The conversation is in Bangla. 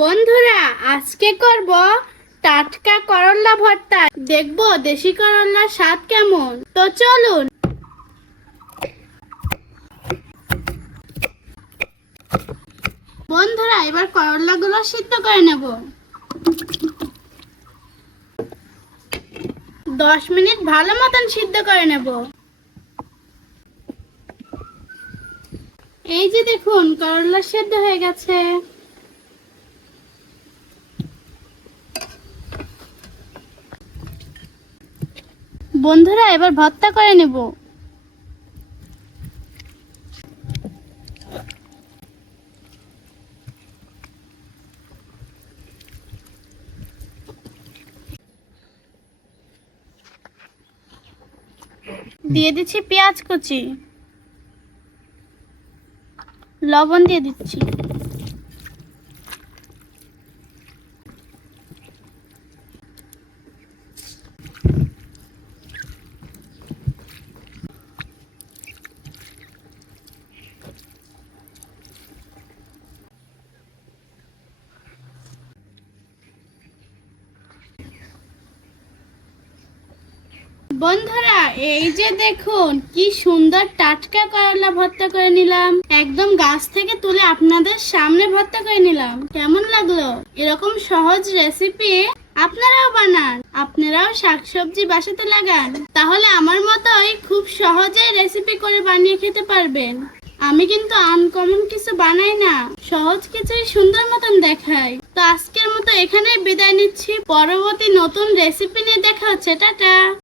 বন্ধুরা, আজকে করব টাটকা করলা ভর্তা। দেখব দেশি করলার স্বাদ কেমন। তো চলুন। বন্ধুরা, এবার করলাগুলো সিদ্ধ করে নেব। দশ মিনিট ভালো মতন সিদ্ধ করে নেব। এই যে দেখুন, করলা সেদ্ধ হয়ে গেছে। বন্ধুরা এবার ভর্তা করে নেব। দিয়ে দিচ্ছি পেঁয়াজ কুচি। লবণ দিয়ে দিচ্ছি। বন্ধুরা, এই যে দেখুন, কি সুন্দর টাটকা করলা ভর্তা করে নিলাম। একদম গাছ থেকে তুলে আপনাদের সামনে ভর্তা করে নিলাম। কেমন লাগল? এরকম সহজ রেসিপি আপনারাও বানান, আপনারাও শাকসবজি বাসাতে লাগান। তাহলে আমার মতোই খুব সহজেই রেসিপি করে বানিয়ে খেতে পারবেন। আমি কিন্তু আনকমন কিছু বানাই না, সহজ কিছুই সুন্দর মতন দেখাই। তো আজকের মতো এখানেই বিদায় নিচ্ছি। পরবর্তী নতুন রেসিপি নিয়ে দেখা হচ্ছে। টাটা!